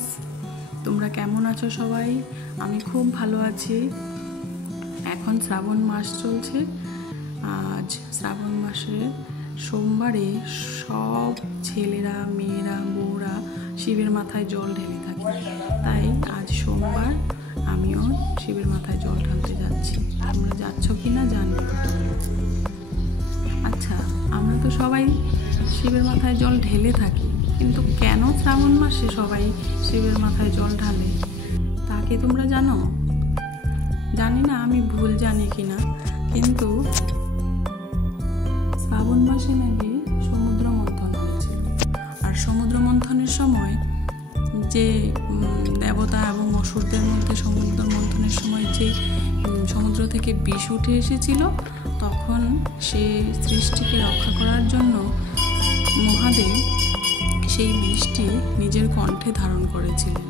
Friends, তোমরা কেমন আছো সবাই? আমি খুব ভালো আছি। এখন শ্রাবণ মাস চলছে। আজ শ্রাবণ মাসে সোমবারে সব ছেলেরা, মেয়েরা, বউরা শিবের মাথায় জল ঢেলে থাকে। তাই আজ সোমবার আমিও শিবের মাথায় জল ঢালতে যাচ্ছি। তোমরা যাচ্ছ কি না জানি। আচ্ছা, আমরা তো সবাই শিবের মাথায় জল ঢেলে থাকি, কিন্তু কেন শ্রাবণ মাসে সবাই শিবের মাথায় জল ঢালে তা কি তোমরা জানো? জানি না আমি ভুল জানি কিনা, কিন্তু শ্রাবণ মাসে নাকি সমুদ্র মন্থন হয়েছিল। আর সমুদ্র মন্থনের সময় যে দেবতা এবং অসুরদের মধ্যে সমুদ্র মন্থনের সময় যে সমুদ্র থেকে বিষ উঠে এসেছিল, তখন সে সৃষ্টিকে রক্ষা করার জন্য মহাদেব সেই বিষটি নিজের কণ্ঠে ধারণ করেছিলেন।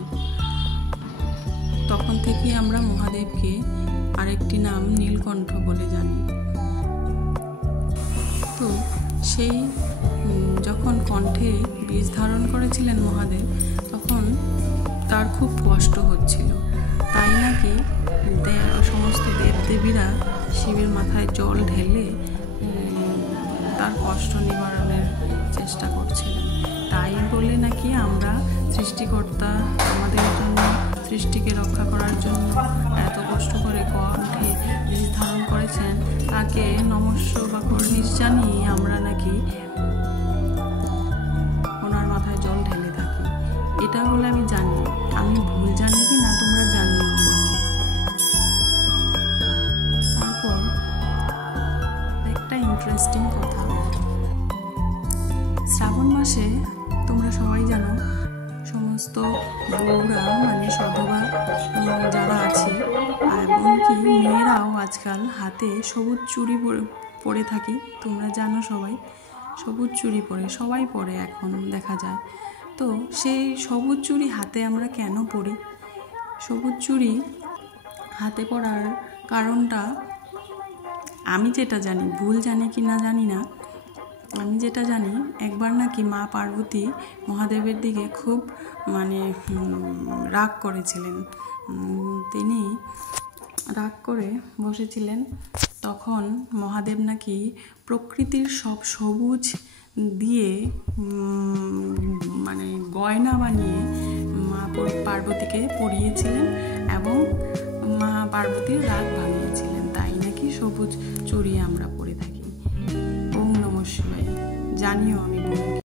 তখন থেকে আমরা মহাদেবকে আরেকটি নাম নীলকণ্ঠ বলে জানি। তো সেই যখন কণ্ঠে বিষ ধারণ করেছিলেন মহাদেব, তখন তার খুব কষ্ট হচ্ছিল। তাই নাকি সমস্ত দেবদেবীরা শিবের মাথায় জল ঢেলে তার কষ্ট নিবারণের চেষ্টা করছিলেন। তাই বলে নাকি আমরা সৃষ্টিকর্তা আমাদের জন্য, সৃষ্টিকে রক্ষা করার জন্য এত কষ্ট করে কণ্ঠে বিষ ধারণ করেছেন, তাকে নমস্য বা কর্নিশ জানিয়ে আমরা নাকি ওনার মাথায় জল ঢেলে থাকি। এটা বলে আমি জানি। আমি ভুল জানি কি না তোমরা জানিও আমাকে। তারপর একটা ইন্টারেস্টিং কথা, শ্রাবণ মাসে তোমরা সবাই জানো সমস্ত বউরা মানে সধবা যারা আছে, এমনকি মেয়েরাও আজকাল হাতে সবুজ চুড়ি পরে থাকি। তোমরা জানো সবাই সবুজ চুড়ি পরে, সবাই পরে এখন দেখা যায়। তো সেই সবুজ চুড়ি হাতে আমরা কেন পরি? সবুজ চুড়ি হাতে পরার কারণটা আমি যেটা জানি, ভুল জানি কি না জানি না, আমি যেটা জানি, একবার নাকি মা পার্বতী মহাদেবের দিকে খুব রাগ করেছিলেন। তিনি রাগ করে বসেছিলেন। তখন মহাদেব নাকি প্রকৃতির সব সবুজ দিয়ে গয়না বানিয়ে মা পার্বতীকে পরিয়েছিলেন এবং মা পার্বতীর রাগ ভাঙিয়েছিলেন। তাই নাকি সবুজ চুড়ি আমরা পরে থাকি। ওম নমঃ শিবায়। জানিও আমি বলি।